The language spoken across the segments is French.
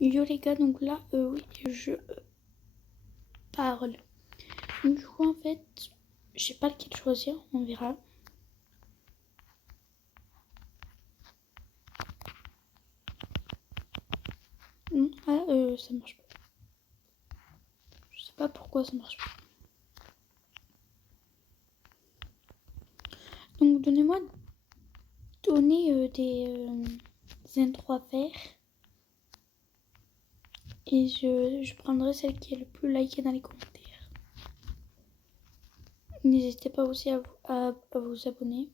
Yo les gars, donc là, oui, je parle. Donc, du coup, en fait, je sais pas lequel choisir, on verra. Ah, ça marche pas. Je sais pas pourquoi ça marche pas. Donc, donnez des intros à faire. Et je prendrai celle qui est le plus likée dans les commentaires. N'hésitez pas aussi à vous abonner.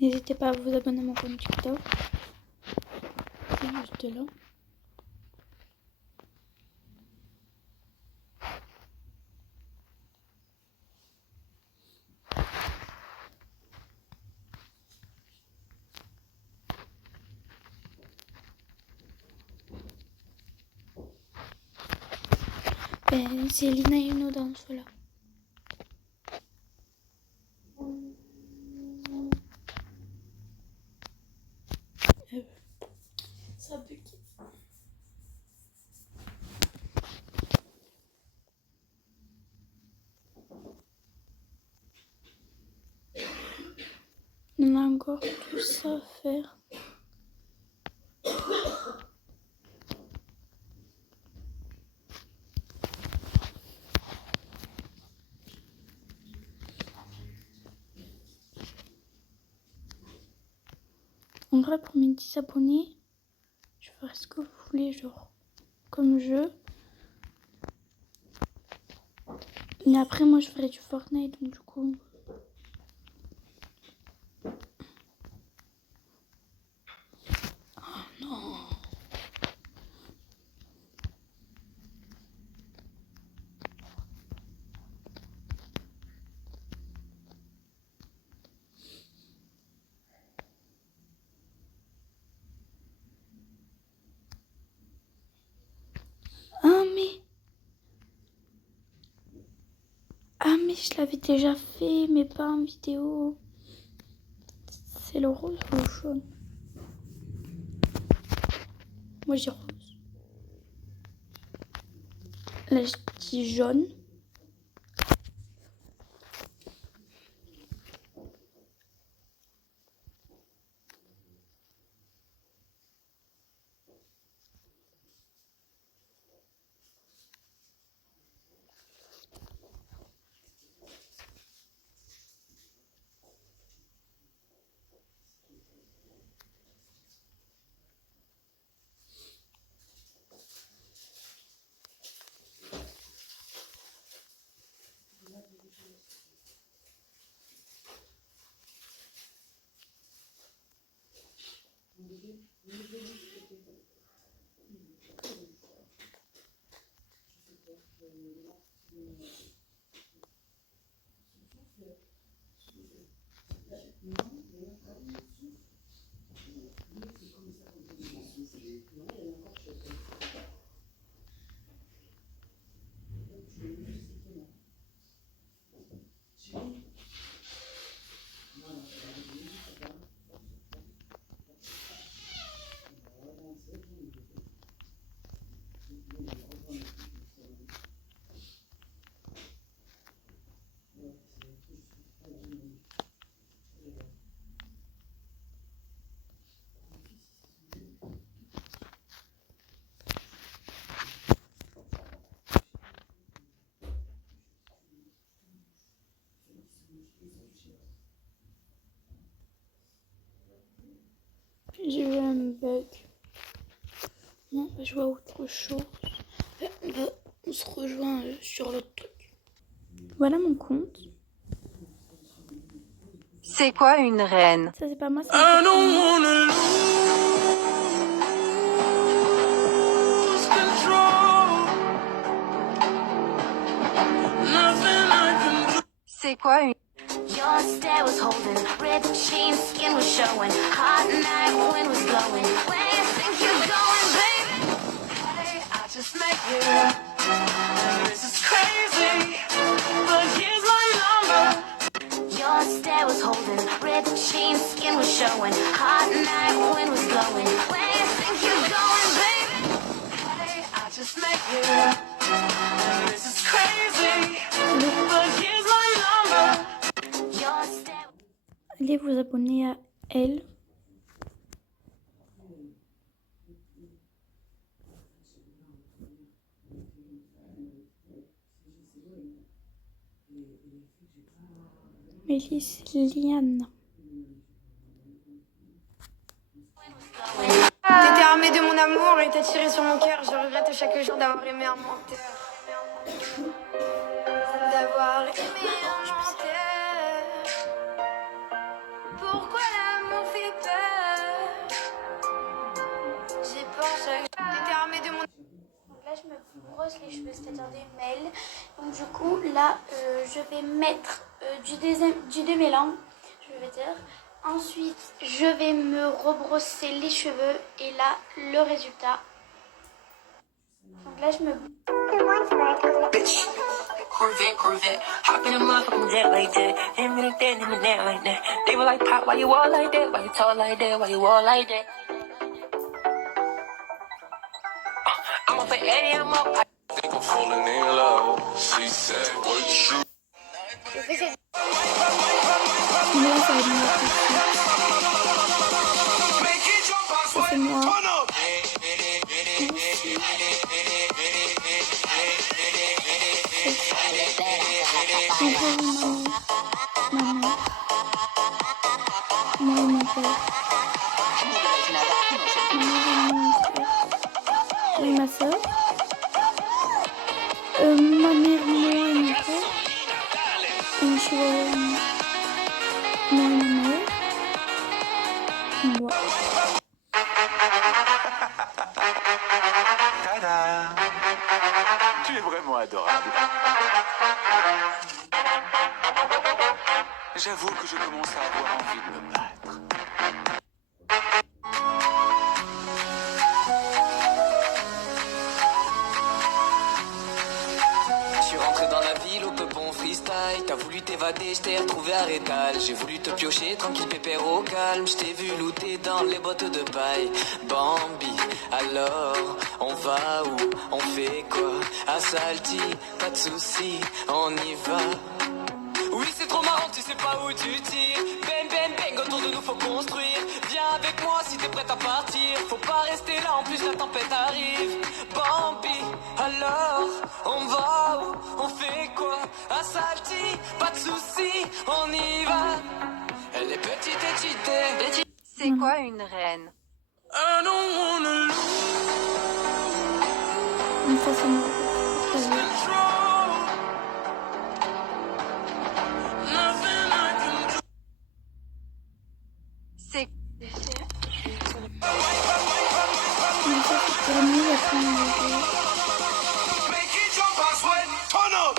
N'hésitez pas à vous abonner à mon compte TikTok. C'est juste là. C'est Lina Yuno dans cela. Ça bug. On a encore tout ça à faire. En vrai, pour mes 10 abonnés, je ferai ce que vous voulez, genre comme jeu. Mais après, moi, je ferai du Fortnite, donc du coup... Oh non! Ah, mais je l'avais déjà fait, mais pas en vidéo. C'est le rose ou le jaune? Moi, j'ai rose. Là, je dis jaune. J'ai eu un bug. Non, on va jouer à autre chose. On se rejoint sur l'autre truc. Voilà mon compte. C'est quoi une reine? Ça, c'est pas moi, c'est un C'est quoi une... Your stare was holding, ripped jeans, skin was showing. Hot night, wind was blowing. Where you think you're going, baby? Hey, I just met you. This is crazy, but here's my number. Your stare was holding, ripped jeans, skin was showing. Hot night, wind was blowing. Where you think you're going, baby? Hey, I just met you. This is crazy, but here's my number. Your stare. Allez vous abonner à elle. Mélisse Liane. T'étais armé de mon amour et t'as tiré sur mon cœur. Je regrette chaque jour d'avoir aimé un menteur. D'avoir aimé un menteur. Pourquoi l'amour fait peur? J'ai peur chaque jour. T'étais armé de mon... Donc là je me brosse les cheveux, c'est-à-dire des mêles. Donc du coup là je vais mettre du démêlant, je vais dire. Ensuite je vais me rebrosser les cheveux et là le résultat. Donc là je me... Bitch. Corvette, hop in a motherfucking jet like that. Him and that, him and that like that. They were like, Pop, why you all like that? Why you talk like that? Why you all like that? I'm up for Eddie, I'm up. I think I'm falling in love. She said, what you? Là ça va devenir ça c'est moi. Moi et mon père. Oui, ma soeur. Ma mère, moi et mon frère. Et je suis moi et ma mère. Moi. Tada! Tu es vraiment adorable. J'avoue que je commence à avoir envie de me battre. Je suis rentré dans la ville au peupon freestyle. T'as voulu t'évader, je t'ai retrouvé à Rétal. J'ai voulu te piocher, tranquille pépère au calme. Je t'ai vu looter dans les bottes de paille. Bambi, alors on va où? On fait quoi? À Salty, pas de soucis, on y va. Oui, c'est trop marrant, tu sais pas où tu tires. Bang, bang, bang, autour de nous faut construire. Viens avec moi si t'es prête à partir. Faut pas rester là, en plus la tempête arrive. Bambi, alors, on va où? On fait quoi? À Salty, pas de soucis, on y va. Elle est petite et cheatée. C'est quoi une reine? I don't wanna lose Donc ça c'est moi. control. Nothing I can do. C'est... Donc ça c'est pour nous après on va jouer. Make it jump and sweat, turn up!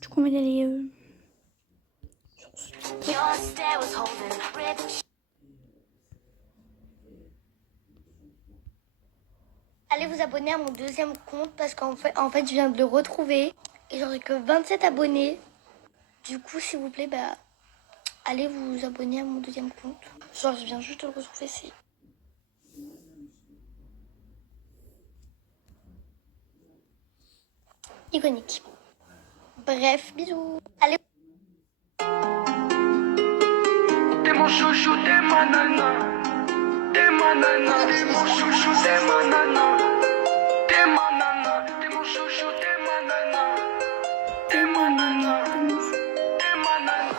Du coup on va y aller Your stare was holding, ripped. Allez vous abonner à mon deuxième compte parce qu'en fait je viens de le retrouver et j'aurai que 27 abonnés. Du coup s'il vous plaît allez vous abonner à mon deuxième compte. Genre je viens juste de le retrouver, c'est iconique. Bref, bisous. Allez. T'es mon chouchou, t'es ma nana. T'es ma nana, t'es mon chouchou, t'es ma nana. T'es ma nana, t'es mon chouchou, t'es ma nana. T'es ma nana, t'es ma nana.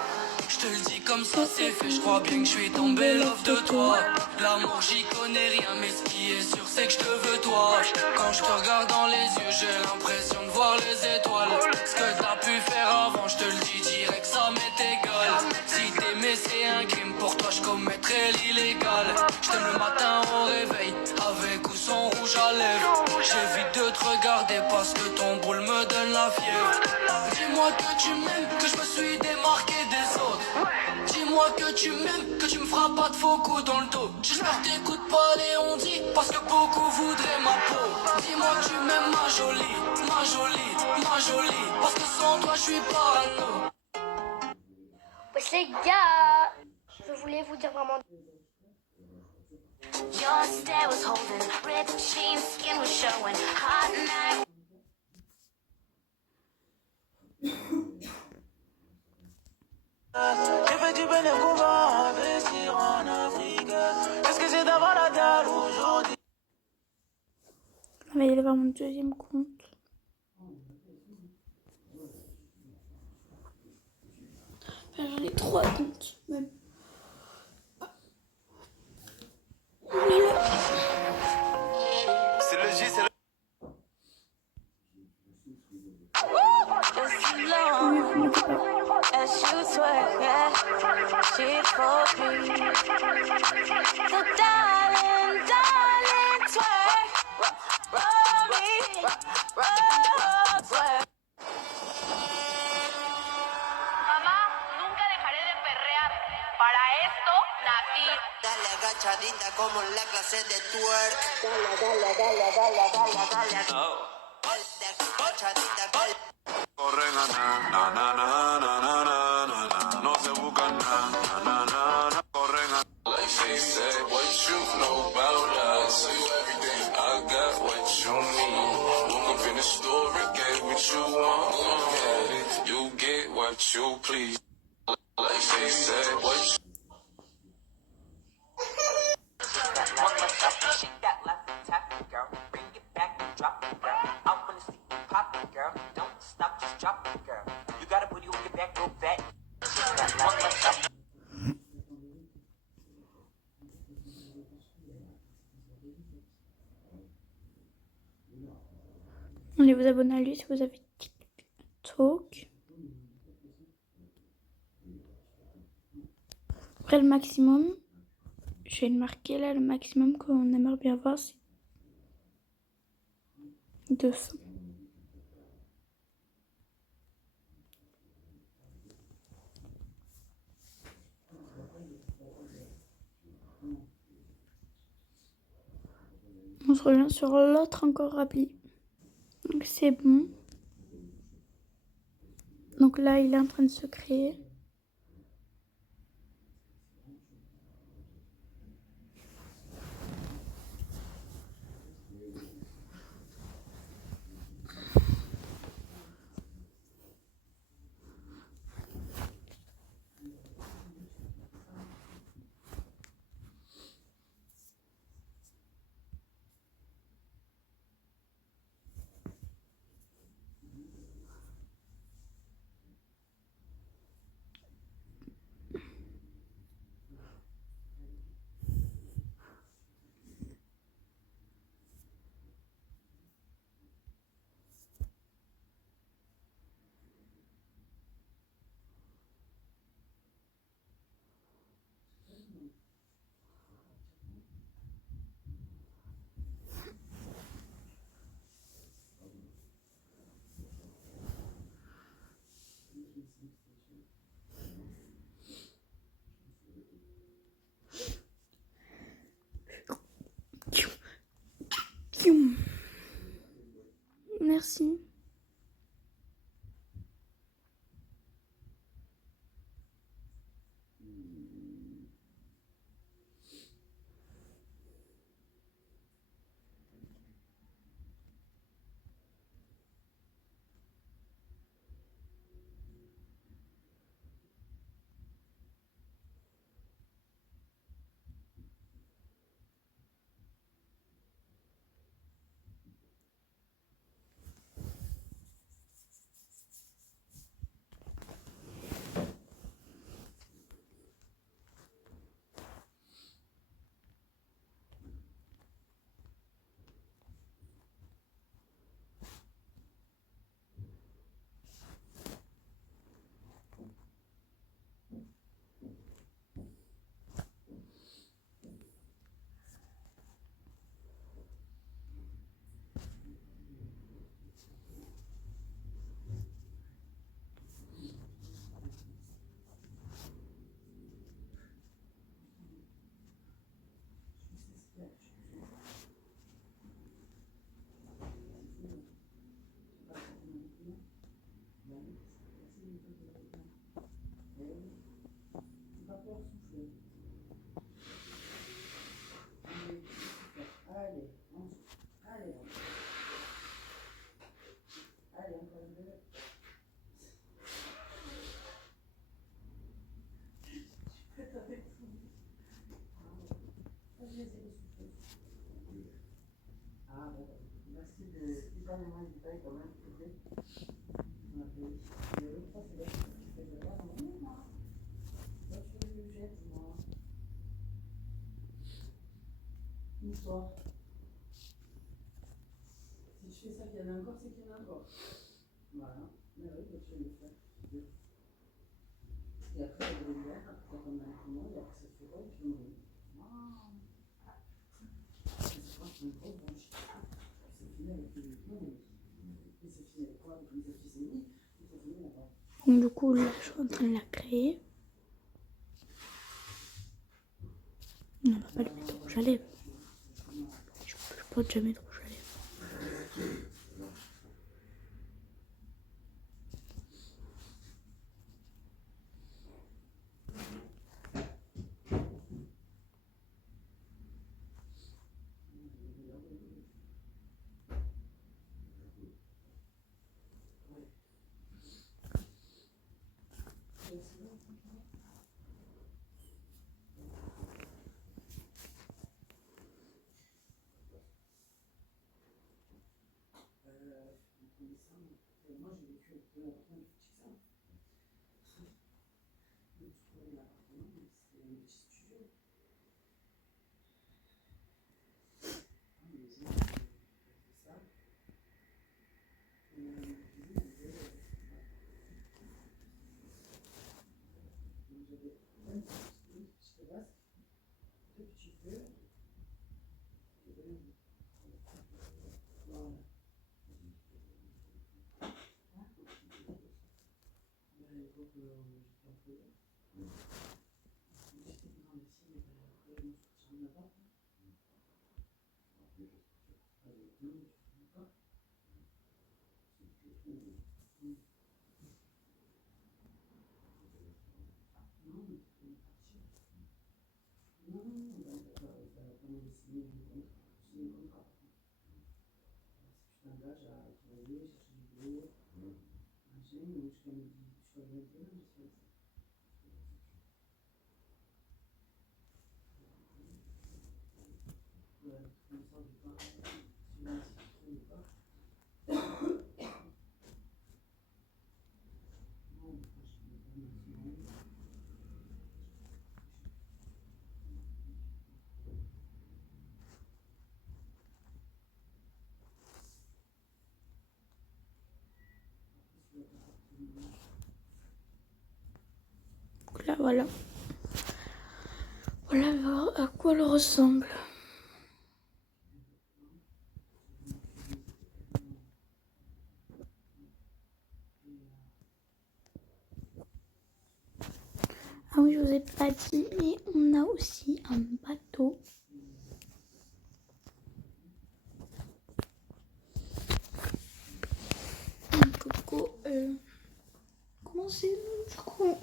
Je te le dis comme ça c'est fait, je crois bien que je suis tombé love de toi. L'amour j'y connais rien, mais ce qui est sûr c'est que je te veux toi. Quand je te regarde dans les yeux, j'ai l'impression de voir les étoiles. Ce que t'as pu faire avant, je te le dis direct, ça m'est égal. Si t'aimais c'est un crimes, pour toi je commettrais l'illégal. Je t'aime le matin au réveil, avec ou sans rouge à lèvres. J'évite de te regarder parce que ton boule me donne la fièvre. Dis-moi que tu m'aimes, que je me suis démarqué des autres. Dis-moi que tu m'aimes, que tu me feras pas de faux coups dans le dos. J'espère que t'écoutes pas les on-dit, parce que beaucoup voudraient ma peau. Dis-moi que tu m'aimes ma jolie, ma jolie, ma jolie, parce que sans toi je suis parano. Wesh les gars, je voulais vous dire vraiment. Your stare was holding, ripped jeans, skin was showing. Hot night. J'ai fait du bénéfice, on va investir en Afrique. Qu'est-ce que c'est d'avoir la dalle aujourd'hui? On va y aller voir mon deuxième compte. Enfin, j'en ai 3 comptes même. C'est le J, c'est le... As you twerk, yeah, she for me. So darling, darling, twerk, roll me, roll, twerk. Mamá, nunca dejaré de perrear. Para esto nací. Dale agachadita como en la clase de twerk. Corren a na, na, na, na, na, na, na, na, na. No se buscan na, na, na, na, na. Corren a... Like she said, what you know about us? Tell you everything, I got what you need. Woke up in the store and get what you want. You get what you please. Like she said, what you... She got lots of tapping, girl. Bring it back and drop it, girl. I wanna see you pop it, girl. Don't stop, just drop it, girl. You gotta put you on your back, real fat. She got one less up. Allez vous abonner à lui si vous avez TikTok. Après le maximum, je vais le marquer là, le maximum qu'on aimerait bien voir c'est 200. On se revient sur l'autre encore appli. Donc c'est bon. Donc là il est en train de se créer. Bouge-toi. Si je fais ça qu'il y en a encore, c'est qu'il y en a encore. Voilà. Mais oui, donc je vais le faire. Et après, ça va ouvert, après, comme un commande, et après, ça se fait et puis on roule. Waouh! C'est franchement une grosse branche. C'est fini avec les. Non, mais c'est fini avec quoi? Avec les petits amis. Il faut finir là-bas. Donc du coup, là, je suis en train de la créer. Non, on va pas lui mettre de rouge à lèvres. Je peux déjà mettre rouge à lèvres. Moi, j'ai vécu avec deux appartements plus petits que ça. Je trouvais l'appartement, mais c'était un petit studio. Ah, mais c'est ça. Et la cuisine, elle était. Donc, j'avais une petite vasque, deux petits feux. Voilà. Donc, j'ai pas trouvé. J'étais grande aussi, mais après, je me suis sortie là-bas. Donc là, voilà. Voilà à quoi elle ressemble. Ah oui, je vous ai pas dit, mais on a aussi un bateau. Un coco. Comment c'est du coup